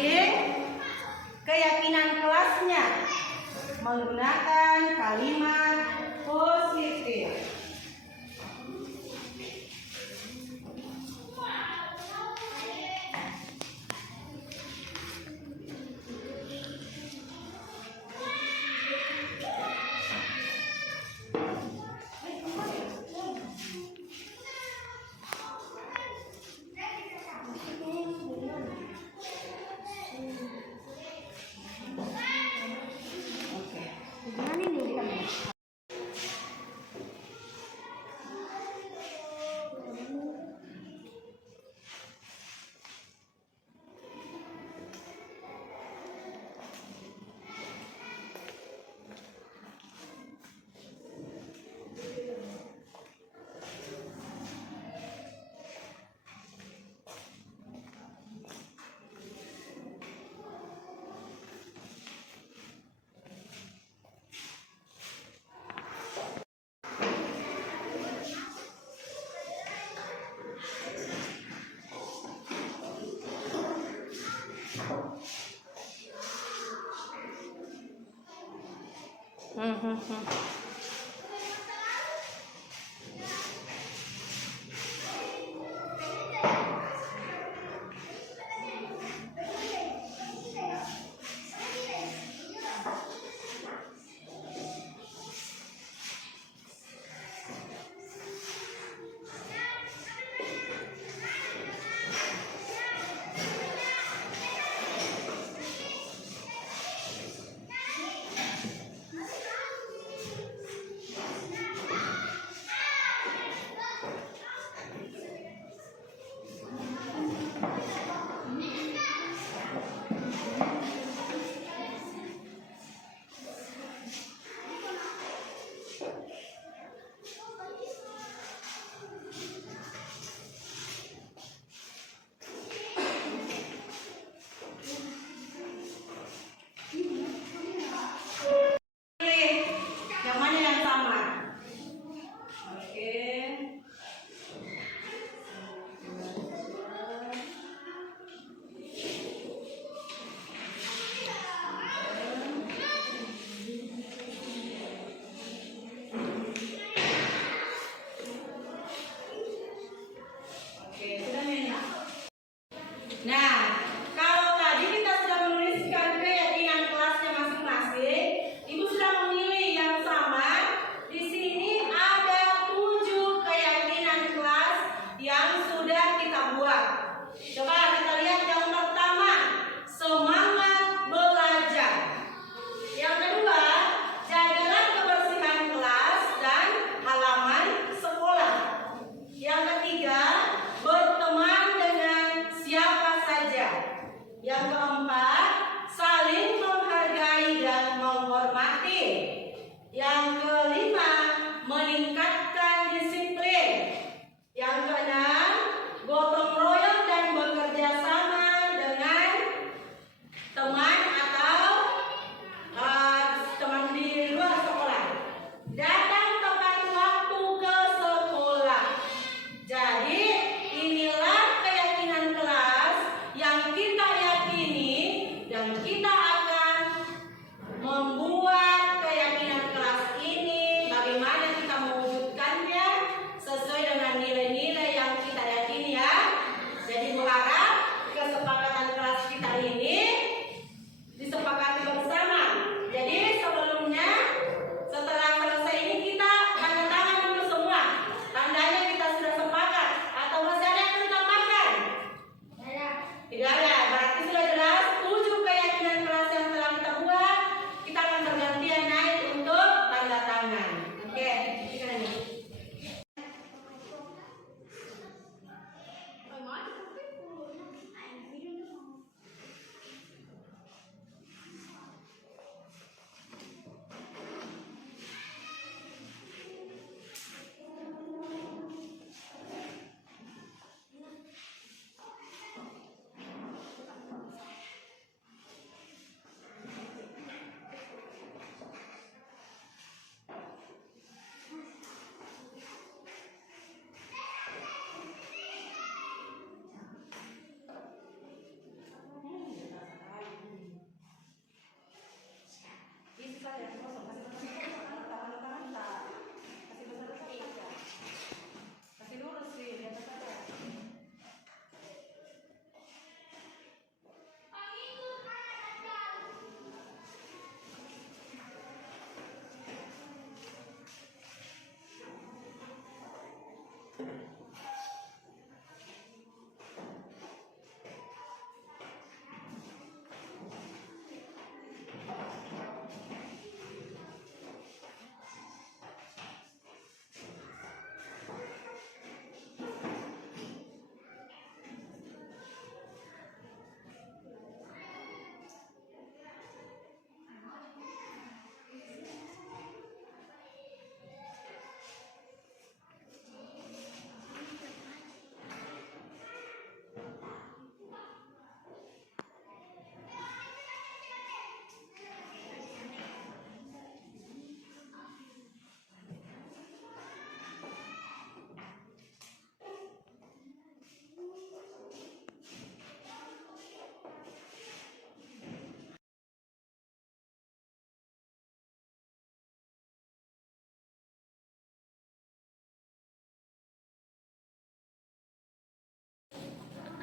masing-masing keyakinan kelasnya menggunakan kalimat positif.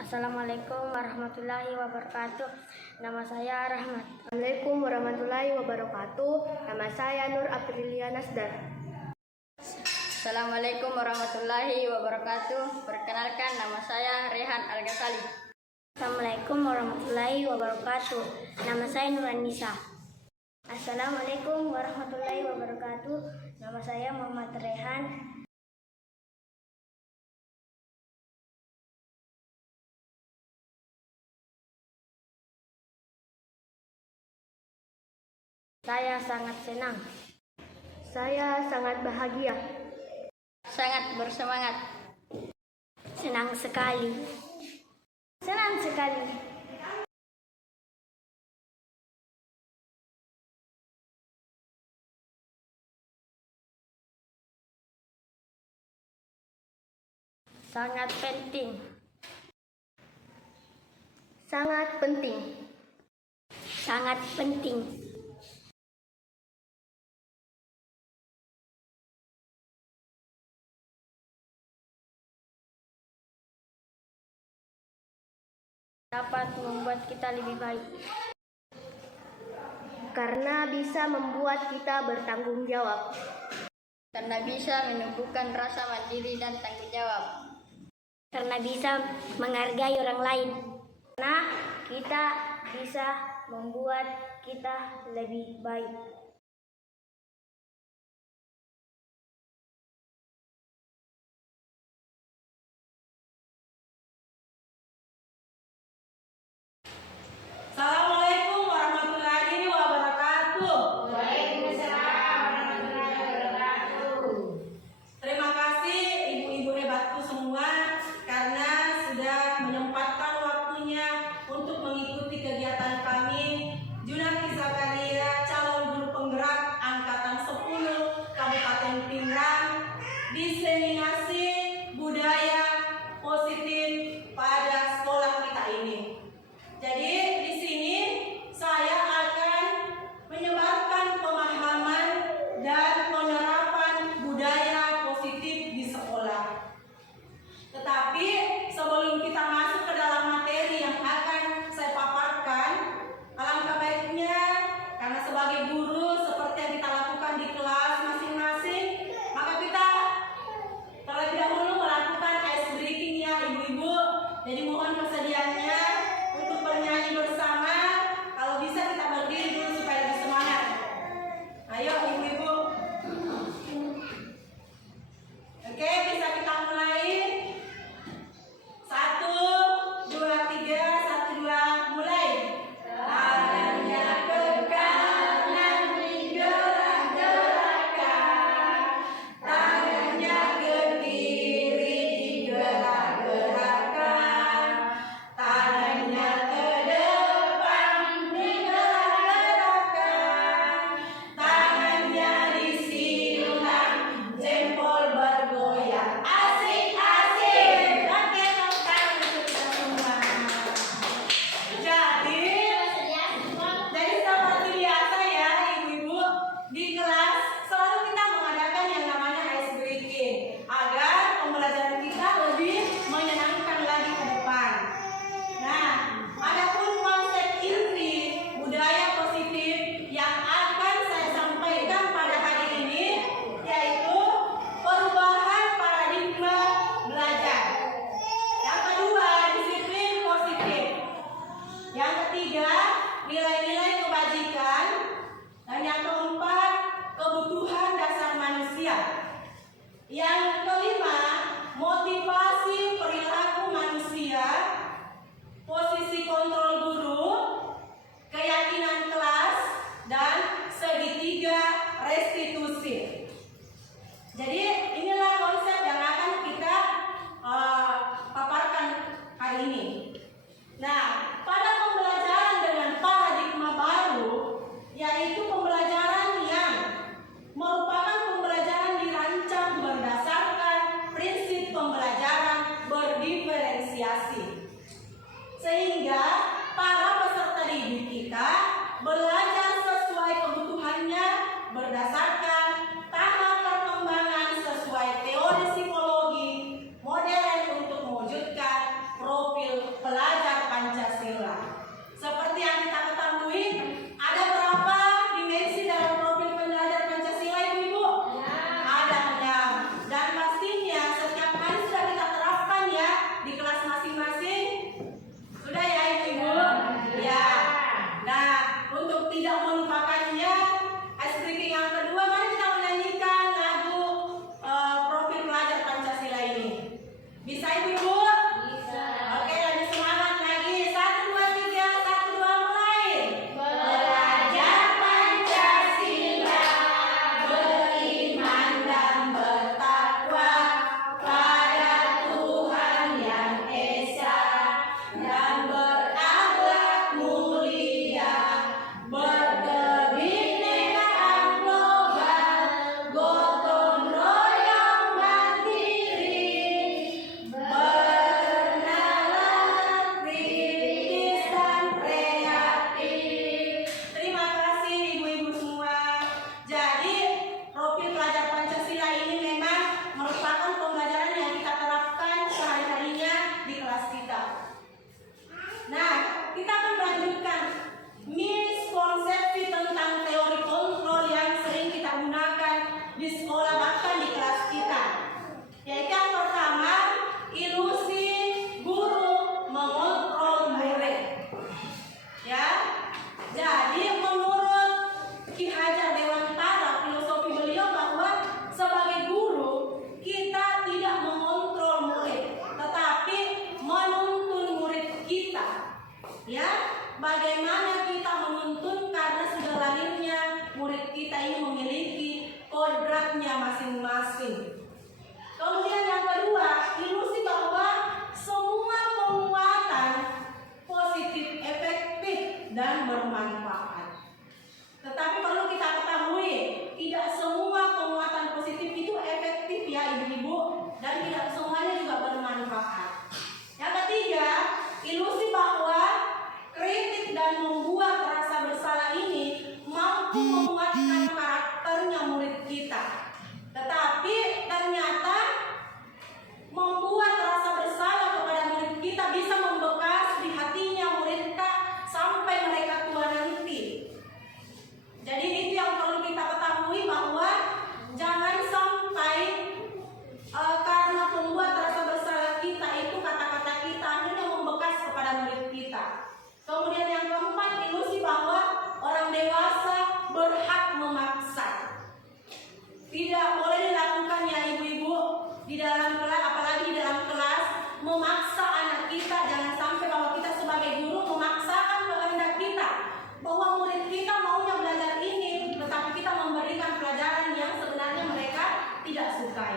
Assalamualaikum warahmatullahi wabarakatuh. Nama saya Rahmat. Assalamualaikum warahmatullahi wabarakatuh. Nama saya Nur Aprilia Nasdar. Assalamualaikum warahmatullahi wabarakatuh. Perkenalkan, nama saya Rehan Al-Ghazali. Assalamualaikum warahmatullahi wabarakatuh. Nama saya Nur Anissa. Assalamualaikum warahmatullahi wabarakatuh. Nama saya Muhammad Rehan. Saya sangat senang. Saya sangat bahagia. Sangat bersemangat. Senang sekali. Senang sekali. Sangat penting. Sangat penting. Sangat penting. Dapat membuat kita lebih baik. Karena bisa membuat kita bertanggung jawab. Karena bisa menumbuhkan rasa mandiri dan tanggung jawab. Karena bisa menghargai orang lain. Karena kita bisa membuat kita lebih baik. Assalamualaikum warahmatullahi wabarakatuh. Waalaikumsalam warahmatullahi wabarakatuh. Terima kasih ibu-ibu hebatku semua karena sudah menyempatkan waktunya untuk mengikuti kegiatan kami Junaki Zakaria, calon guru penggerak angkatan 10 Kabupaten Pinrang, diseminasi budaya positif pada sekolah kita ini. Jadi di sini saya akan menyebarkan pemahaman dan penerapan budaya positif di sekolah. Tetapi sebelum kita masuk ke dalam materi yang akan saya paparkan, alangkah baiknya karena sebagai guru seperti yang kita lakukan di kelas masing-masing, maka kita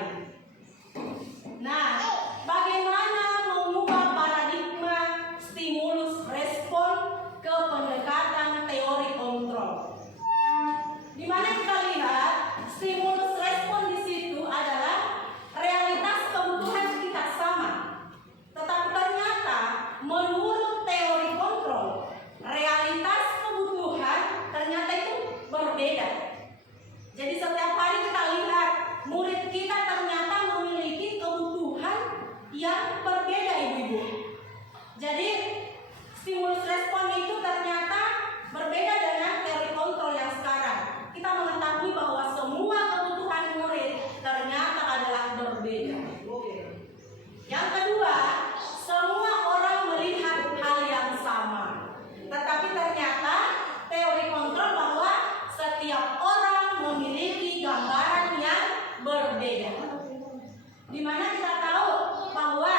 lain. Nah, bagaimana mengubah paradigma stimulus respon ke pendekatan teori kontrol? Di mana kita lihat stimulus respon di situ adalah realitas kebutuhan kita sama. Tetapi ternyata menurut teori kontrol, realitas kebutuhan ternyata itu berbeda. Jadi setiap hari kita lihat murid kita ternyata memiliki kebutuhan yang berbeda, ibu-ibu. Jadi stimulus respon itu ternyata berbeda dengan teori kontrol yang sekarang. Kita mengetahui bahwa semua kebutuhan murid ternyata adalah berbeda. Yang kedua, semua orang melihat hal yang sama. Tetapi ternyata teori kontrol bahwa setiap orang memiliki gambaran yang berbeda. Di mana kita tahu bahwa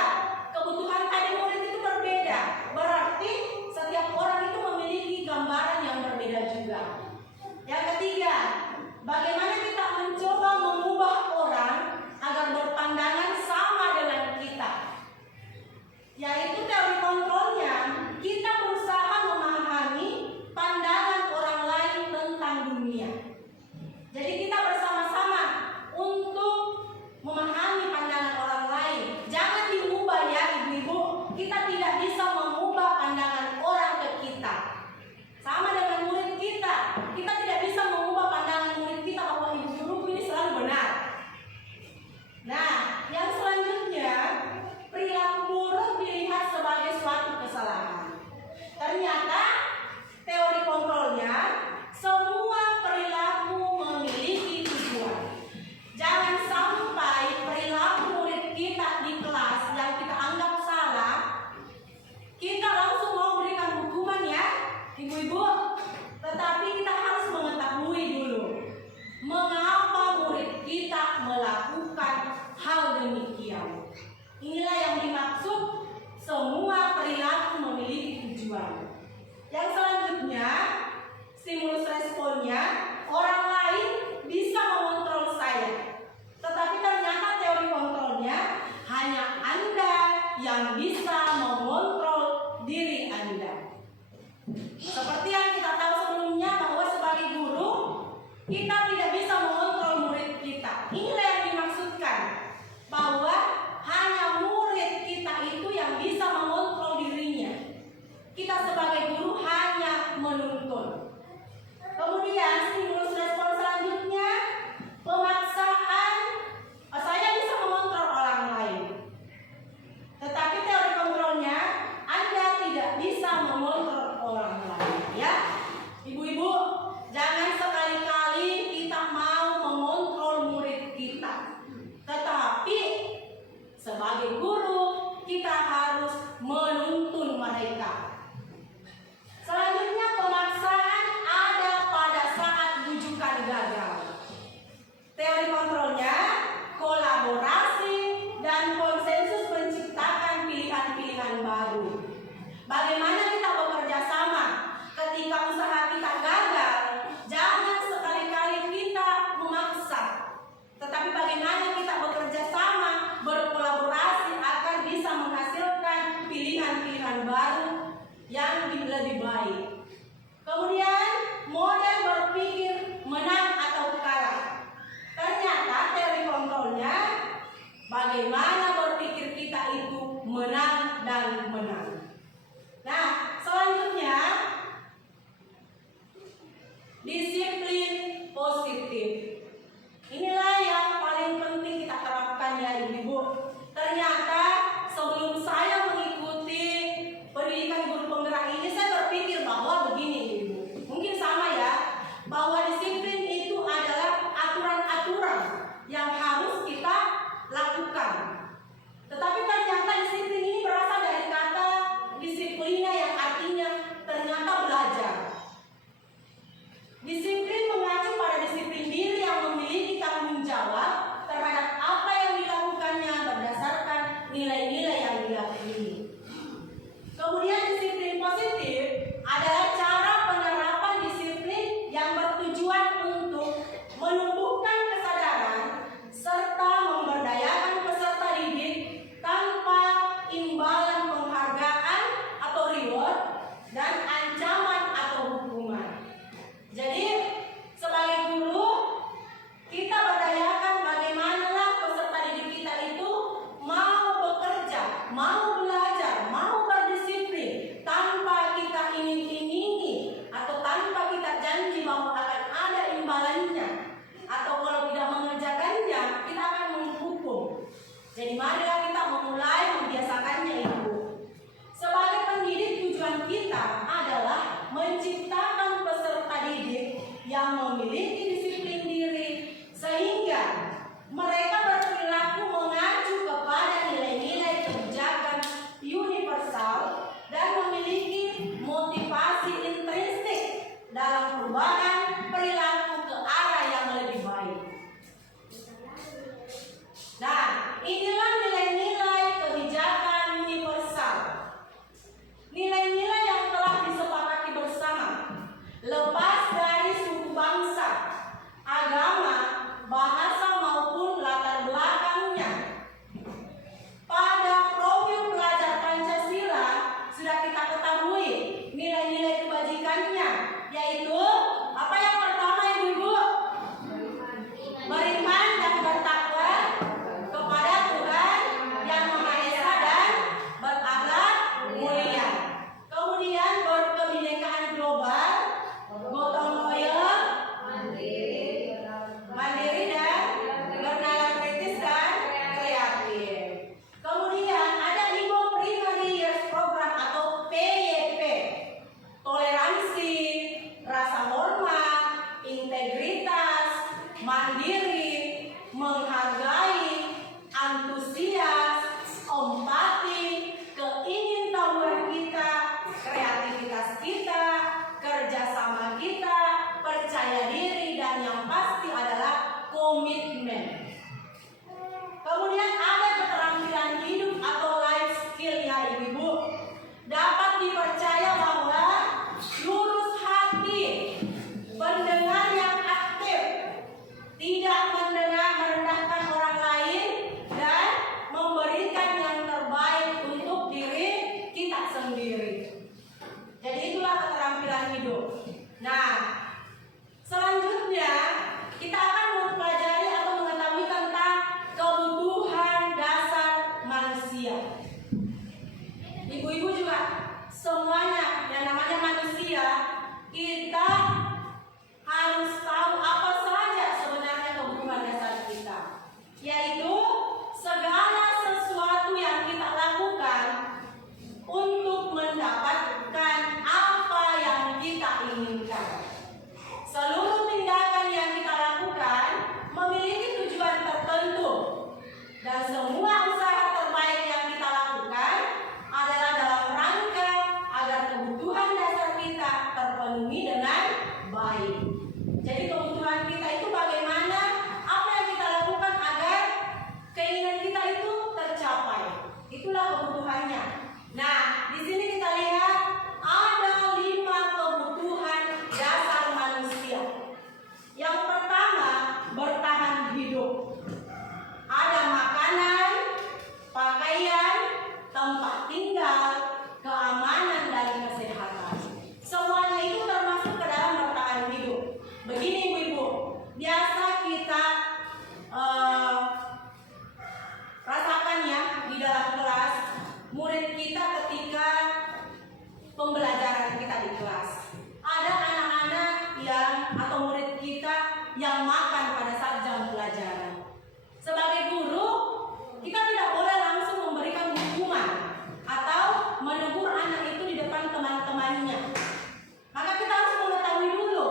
kebutuhan tadi murid itu berbeda. Berarti setiap orang itu memiliki gambaran yang berbeda juga. Yang ketiga, bagaimana kita mencoba mengubah orang agar berpandangan sama dengan kita. Yaitu teori kontrolnya, kita berusaha memahami pandangan orang lain tentang dunia. Jadi kita bersama-sama untuk memahami pandangan orang lain. Jangan diubah ya ibu-ibu. Kita tidak bisa mengubah pandangan orang ke kita. Sama dengan murid kita. Kita tidak bisa mengubah pandangan murid kita bahwa ibu-ibu ini selalu benar. Nah, yang selanjutnya, perilaku buruk dilihat sebagai suatu kesalahan. Ternyata teori kontrolnya, semua perilaku memiliki tujuan. Jangan sampai perilaku murid kita di kelas yang kita anggap salah, kita langsung mau berikan hukuman ya, ibu-ibu. Tetapi kita harus mengetahui dulu mengapa murid kita melakukan hal demikian. Inilah yang dimaksud semua perilaku memiliki tujuan. Yang selanjutnya, stimulus responnya, orang lain bisa mengontrol saya. Tetapi ternyata teori kontrolnya hanya Anda yang bisa mengontrol diri Anda. Seperti yang kita tahu sebelumnya bahwa sebagai guru, kita tidak bisa mengontrol murid kita. Inilah yang dimaksudkan bahwa hanya murid kita itu yang bisa mengontrol dirinya. Kita sebagai guru hanya menuntun. Kemudian stimulus respon selanjutnya, pemaksaan. Saya bisa mengontrol orang lain. Tetapi teori kontrolnya, Anda tidak bisa mengontrol orang lain. Ya, ibu-ibu, jangan sekali-kali kita mau mengontrol murid kita. Tetapi sebagai guru, kita harus menuntun mereka. Selanjutnya, pemaksaan ada pada saat rujukan gagal. Teori kontrolnya, kolaborasi dan konsensus menciptakan pilihan-pilihan baru. Bagaimana kita bekerja sama ketika usaha kita gagal? Jangan sekali-kali kita memaksa, tetapi bagaimana kita bekerja sama, berkolaborasi agar bisa menghasilkan pilihan-pilihan baru yang lebih baik. Kemudian model berpikir menang atau kalah. Ternyata teori kontrolnya bagaimana berpikir kita itu menang dan menang. Nah, selanjutnya disiplin positif. Inilah yang paling penting kita terapkan ya ibu-ibu. Ternyata sebelum saya mengikuti pendidikan guru penggerak ini, saya berpikir bahwa begini ibu. Mungkin sama ya, bahwa disiplin itu adalah aturan-aturan yang harus kita lakukan. Tetapi ternyata disiplin ini berasal dari kata disiplina yang artinya ternyata belajar. Disiplin mengacu pada disiplin diri yang memiliki tanggung jawab terhadap apa yang dilakukannya berdasarkan Jadi marilah kita memulai membiasakannya Ibu. Sebagai pendidik tujuan kita adalah menciptakan peserta didik yang memiliki disiplin diri sehingga mereka berperilaku mengacu kepada nilai-nilai kebijakan universal dan memiliki motivasi intrinsik dalam perubahan perilaku ke arah yang lebih baik. Nah, inilah nilai-nilai kebijakan universal. Nilai-nilai yang telah disepakati bersama, lepas dari suku bangsa, agama, bahasa maupun latar belakangnya. Pada profil pelajar Pancasila sudah kita ketahui nilai-nilai kebajikannya, yaitu apa yang pertama Ibu-ibu? Beriman dan bertakwa kepada Tuhan yang Maha Esa dan berakhlak mulia. Kemudian berkebinekaan global, gotong royong, mandiri dan bernalar kritis dan kreatif. Kemudian ada Ibu Primary Years Program atau PYP. Toleransi, rasa hormat, integritas, mandiri, menghargai, antusias, empati, keingintahuan kita, kreativitas kita, kerjasama kita, percaya diri, dan yang pasti adalah komitmen. Kemudian ada keterampilan hidup atau life skill ya Ibu-ibu. Dapat dipercaya bahwa lurus hati, pendengar yang aktif, tidak mendengar merendahkan orang lain, dan memberikan yang terbaik untuk diri kita sendiri. Jadi itulah keterampilan hidup. Nah, selanjutnya kita akan mempelajari atau mengetahui tentang kebutuhan dasar manusia. Ibu-ibu juga semuanya yang namanya manusia, kita harus tahu apa saja sebenarnya kebutuhan dasar kita, yaitu segala sesuatu yang kita lakukan untuk mendapatkan apa yang kita inginkan. Seluruh tindakan yang kita lakukan memiliki tujuan tertentu, dan semua usaha terbaik yang kita lakukan adalah dalam rangka agar kebutuhan dasar kita terpenuhi dengan baik. Jadi kebutuhan kita itu bagaimana, apa yang kita lakukan agar keinginan kita itu tercapai. Itulah kebutuhannya. Nah, di sini kita lihat ada 5 kebutuhan dasar manusia. Yang pertama, bertahan hidup. Ada makanan, pakaian, tempat tinggal, keamanan, dan kesehatan. Semuanya itu termasuk ke dalam bertahan hidup. Begini Ibu-ibu, biasa kita rasakan ya di dalam kelas, murid kita ketika pembelajaran kita di kelas, ada anak-anak yang atau murid kita yang makan pada saat jam pelajaran. Sebagai guru, kita tidak boleh langsung memberikan hukuman atau menegur anak itu di depan teman-temannya. Maka kita harus mengetahui dulu,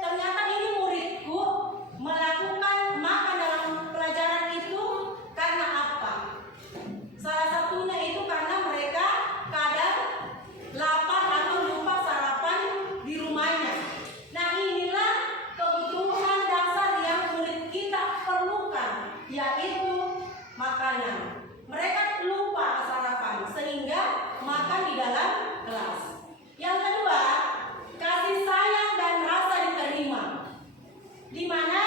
ternyata ini muridku melakukan makan dalam pelajaran itu karena apa? Salah satunya itu karena mereka kadang lapar atau lupa sarapan di rumahnya. Nah, inilah kebutuhan dasar yang murid kita perlukan, yaitu makanan. Mereka lupa sarapan sehingga makan di dalam kelas. Yang kedua, kasih sayang dan rasa diterima. Di mana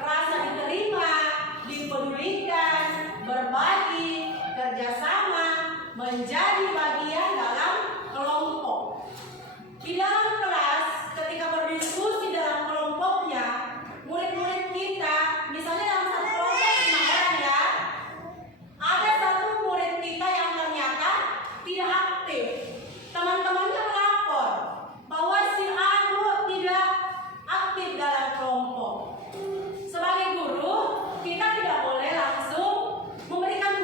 rasa diterima, dipedulikan, berbagi, kerjasama, menjadi bagian dalam kelompok. Di dalam kelas, ketika berdiskusi dalam kelompoknya, murid-murid kita, misalnya dalam satu kelompok 5 orang ya, ada satu murid kita yang ternyata tidak aktif. Teman-temannya lapor bahwa si A tidak aktif dalam kelompok. Sebagai guru, kita tidak boleh langsung memberikan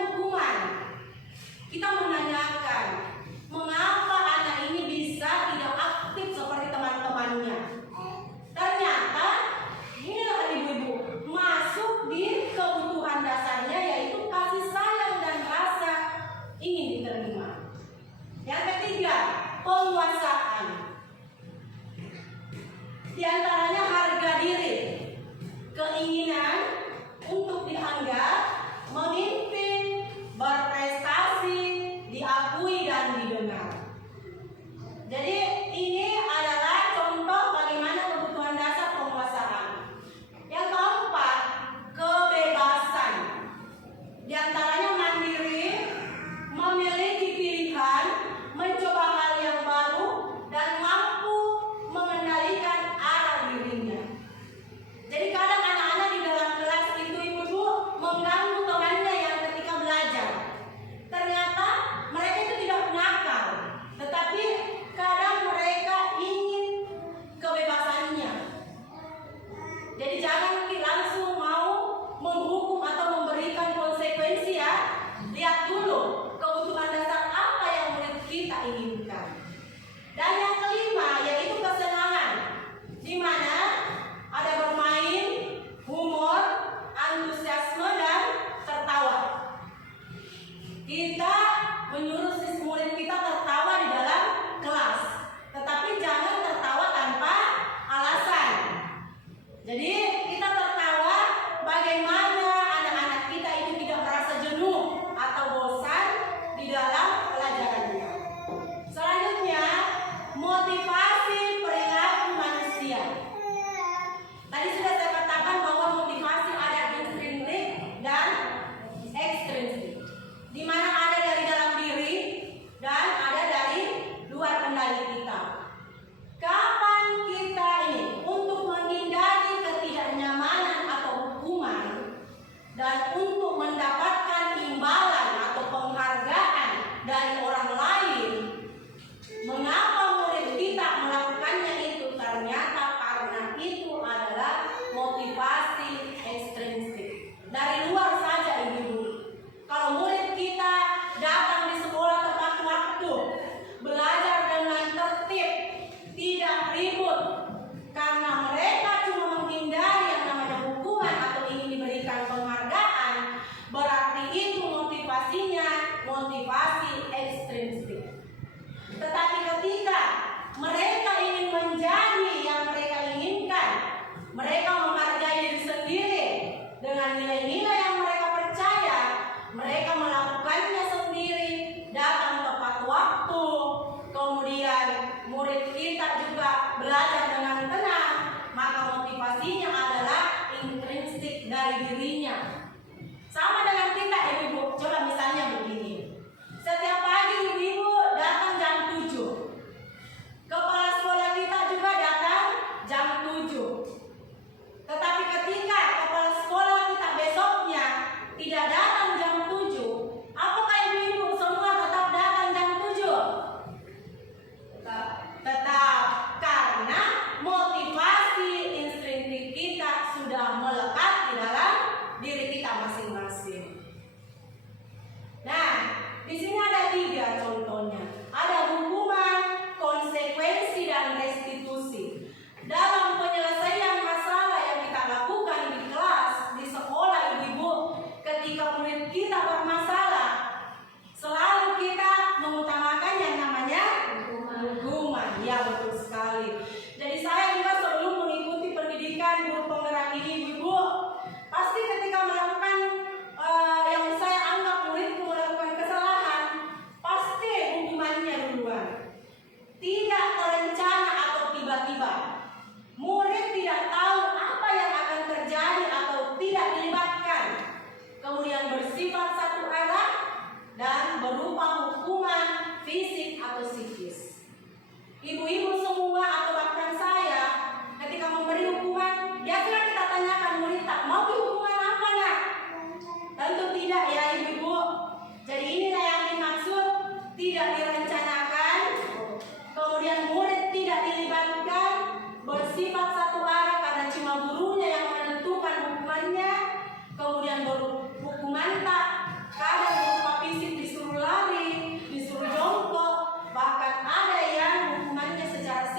Di antaranya mandiri, memiliki pilihan, mencoba hal yang baru, dan mampu mengendalikan arah dirinya. Jadi kadang anak-anak di dalam kelas itu ibu-ibu mengganggu temannya yang ketika belajar. Ternyata mereka itu tidak nakal, tetapi kadang mereka ingin kebebasannya. Jadi jangan langsung mau menghukum atau memberikan konsekuensi ya. Lihat dulu kebutuhan dasar apa yang murid kita inginkan. Dan yang kelima yaitu kesenangan, di mana ada bermain, humor, antusiasme, dan tertawa. Kita menyuruh murid kita tertawa di dalam kelas, tetapi jangan tertawa tanpa alasan. Jadi kita tertawa bagaimana anak-anak kita itu tidak merasa jenuh atau bosan di dalam pelajarannya. Selanjutnya, motivasi perilaku manusia. Tadi sudah saya katakan bahwa motivasi ada intrinsik dan ekstrinsik, di mana ada dari dalam diri dan ada dari luar kendali kita. Kapan kita ini untuk menghindari ketidaknyamanan atau hukuman dan untuk mendapatkan imbalan atau penghargaan dari orang lain, mengapa murid kita melakukannya itu? Ternyata karena itu adalah motivasi ekstrinsik dari luar saja ibu-ibu. Kalau murid kita datang di sekolah tepat waktu, belajar dengan tertib, tidak ribut, karena mereka cuma menghindari yang namanya hukuman atau ingin diberikan penghargaan, berarti itu motivasinya motivasi ekstrinsik. Tetapi ketika mereka ingin menjadi yang mereka inginkan, mereka menghargai diri sendiri dengan nilai-nilai yang mereka percaya, mereka melakukannya sendiri, datang tepat waktu, kemudian murid kita juga belajar dengan tenang, maka motivasinya adalah intrinsik dari dirinya. Sama dengan kita ibu-ibu, coba misalnya begini. Setiap pagi ibu-ibu datang jam 7. Kepala sekolah kita juga datang jam 7. Tetapi ketika kepala sekolah kita besoknya tidak datang jam 7, apakah ibu-ibu semua tetap datang jam 7? Tetap, karena motivasi intrinsik kita sudah melekat di dalam diri kita masing-masing. Nah, di sini ada 3 contohnya. Ada hukuman, konsekuensi, dan restitusi. Dalam penyelesaian masalah yang kita lakukan di kelas, di sekolah ibu-ibu, ketika murid kita bermasalah, selalu kita mengutamakan yang namanya hukuman. Ya, betul sekali. Jadi saya juga sebelum mengikuti pendidikan guru penggerak ini ibu-ibu, pasti ketika melakukan yang saya anggap muridku melakukan kesalahan, pasti hukumannya duluan. Tidak terencana atau tiba-tiba. Murid tidak tahu apa yang akan terjadi atau tidak dilibatkan. Kemudian bersifat satu arah dan berupa hukuman fisik atau psikis. Ibu-ibu semua atau bahkan saya ketika memberi hukuman, biasanya kita tanyakan murid, tak mau hukuman apa nak? Tentu tidak ya ibu-ibu. Jadi inilah yang dimaksud tidak direncanakan, kemudian murid tidak dilibatkan, bersifat satu arah karena cuma gurunya yang menentukan hukumannya, kemudian hukuman tak, kadang berupa fisik disuruh lari, disuruh jongkok, bahkan ada yang hukumannya secara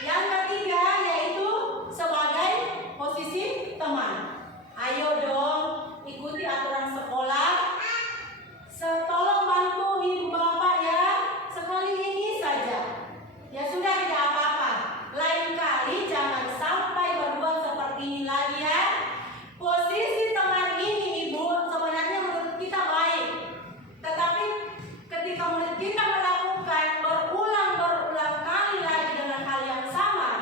Yang ketiga yaitu sebagai posisi teman. Ayo dong ikuti aturan sekolah. Tolong bantu ibu bapak ya. Sekali ini saja. Ya sudah, tidak apa-apa. Lain kali jangan sampai berbuat seperti ini lagi ya. Posisi teman ini ibu sebenarnya menurut kita baik. Tetapi ketika murid kita melakukan berulang kali lagi dengan hal yang sama,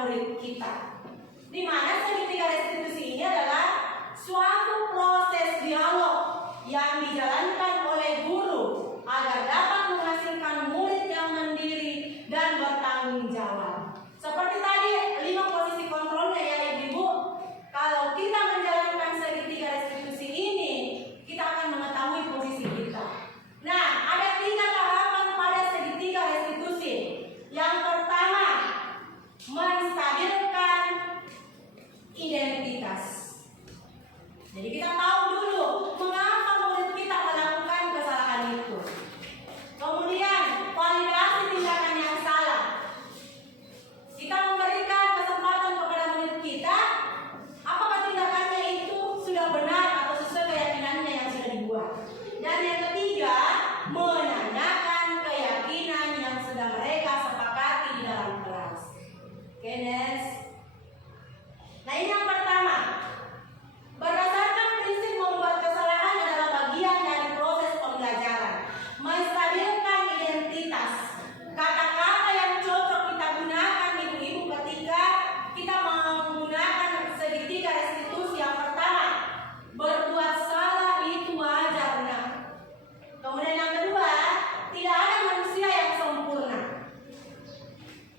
murid kita. Di mana segitiga restitusi ini adalah suatu proses dialog yang dijalankan oleh guru agar dapat menghasilkan murid yang mandiri dan bertanggung jawab. Seperti tadi 5 posisi kontrolnya ya Ibu. Kalau kita menjalankan segitiga restitusi ini, kita akan mengetahui posisi kita. Nah, ada 3 tahapan pada segitiga restitusi. Yang pertama, menstabilkan identitas. Jadi kita tahu dulu mengapa murid kita melakukan kesalahan itu. Kemudian validasi tindakan yang salah. Kita memberikan kesempatan kepada murid kita, apakah tindakannya itu sudah benar atau sesuai keyakinannya yang sudah dibuat. Dan yang ketiga, menanyakan keyakinan yang sudah mereka sepakati di dalam kelas. Oke, next. Nah, ini yang pertama. Berdasarkan prinsip membuat kesalahan adalah bagian dari proses pembelajaran. Menstabilkan identitas. Kata-kata yang cocok kita gunakan ibu-ibu ketika kita menggunakan segitiga restitusi. Yang pertama, berbuat salah itu wajar. Nah. Kemudian yang kedua, tidak ada manusia yang sempurna.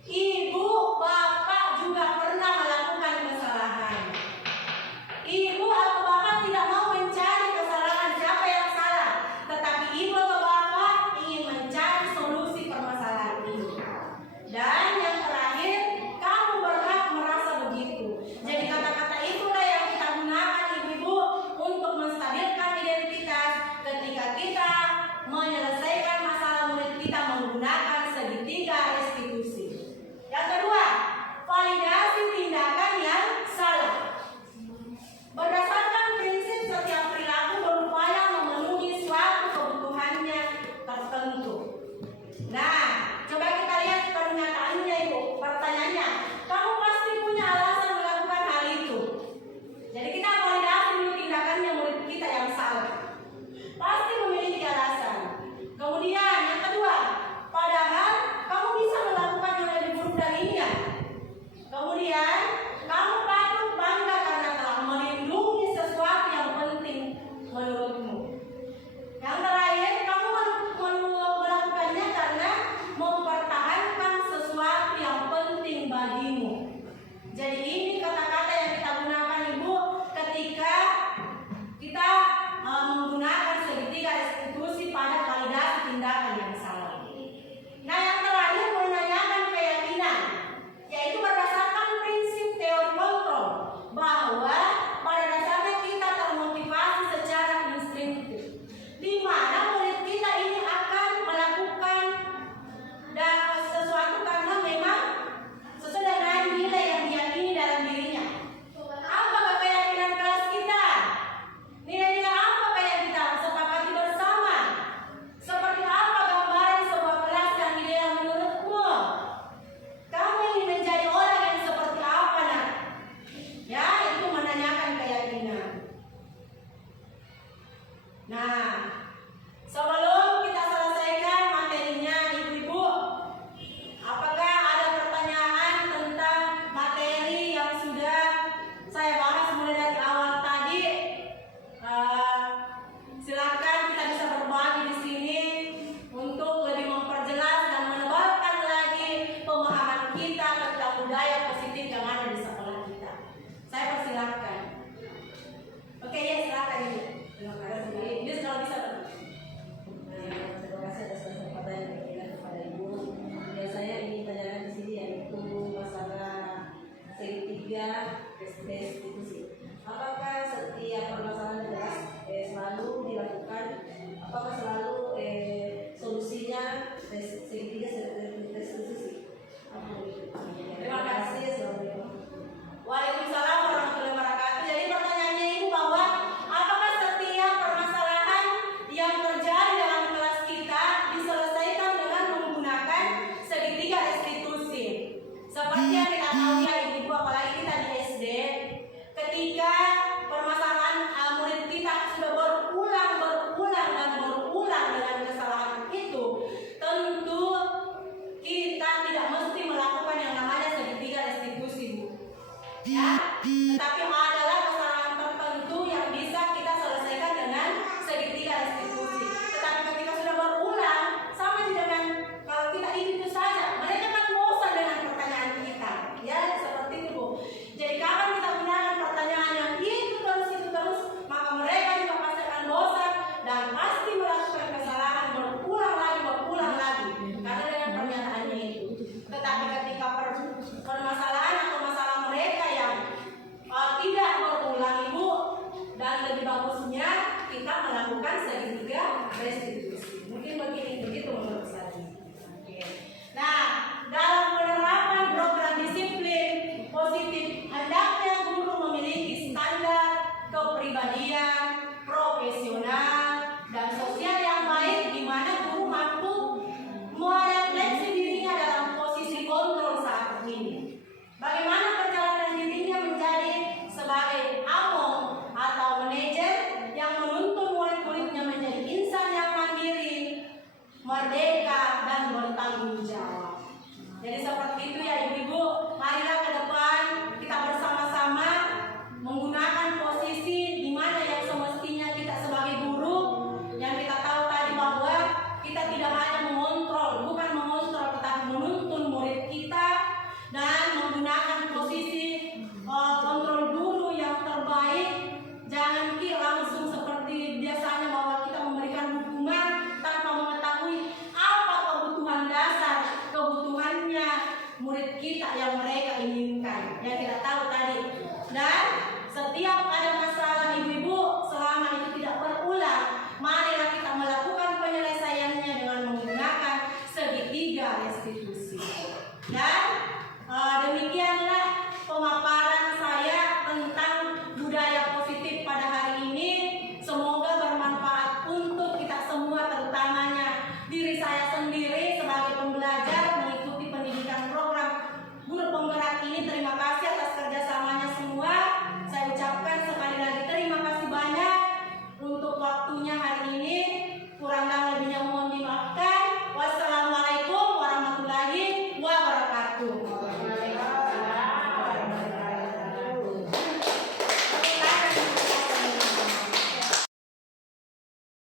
Ibu, bapak juga pernah melakukan kesalahan. Ibu atau bapak tidak mau mencari kesalahan siapa yang salah, tetapi ibu atau bapak ingin mencari solusi permasalahan ini. Dan yang terakhir, kamu berhak merasa begitu. Jadi kata-kata itulah yang kita gunakan ibu-ibu untuk menstabilkan identitas ketika kita menyelesaikan masalah murid kita menggunakan segitiga restitusi. Yang kedua, validasi tindakan yang salah. Berdasarkan prinsip setiap perilaku berupaya memenuhi suatu kebutuhannya tertentu. Nah, coba kita lihat pernyataannya ibu. Pertanyaannya, kamu pasti punya alasan melakukan hal itu. Jadi kita validasi dulu tindakannya murid kita yang salah. Pasti memiliki alasan. Kemudian yang kedua, padahal kamu bisa melakukan yang lebih buruk dari ini ya. Kemudian kamu patut bangga karena telah melindungi sesuatu yang penting menurutmu. Yang terakhir, kamu melakukannya karena mempertahankan sesuatu yang penting bagimu. Jadi ini kata-kata yang kita gunakan ibu ketika kita menggunakan segitiga restitusi pada validasi tindakan yang salah. Nah, yang terakhir menanyakan keyakinan, yaitu berdasarkan prinsip teori kontrol bahwa pada dasarnya kita termotivasi secara instinktif, di mana murid kita ini akan melakukan dan sesuatu karena memang sesuai dengan nilai yang diyakini dalam dirinya. Apakah keyakinan kelas kita? Nilai-nilai apa yang kita sepakati bersama? Seperti apa gambaran sebuah kelas yang ideal menurutmu? Kamu ingin menjadi orang yang seperti apa, nak? Ya, itu menanyakan keyakinan. Nah, sebelum kita selesaikan materinya, ibu-ibu, apakah ada pertanyaan tentang materi yang sudah saya bahas mulai dari awal tadi? Silakan kita bisa berbagi di sini untuk lebih memperjelas dan menebalkan lagi pemahaman kita tentang budaya positif yang ada di sekolah kita. Saya persilakan. Oke, ya silakan ibu. Terima kasih. Ini sudah bisa. Terima kasih atas kesempatan yang diberikan kepada Ibu. Yang saya ingin tanyakan di sini yaitu masalah segitiga restitusi. Apakah setiap permasalahan kelas selalu dilakukan? Apakah selalu solusinya segitiga restitusi? Terima kasih. Assalamualaikum. Waalaikumsalam warahmatullahi wabarakatuh. Jadi pertanyaannya ibu bahwa apakah setiap permasalahan yang terjadi dalam kelas kita diselesaikan dengan menggunakan segitiga restitusi? Seperti yang kita tahu ya ibu, apalagi kita di SD, ketika permasalahan murid kita sudah berulang dengan kesalahan itu, tentu kita tidak mesti melakukan yang namanya segitiga restitusi. yang kita tahu tadi. Dan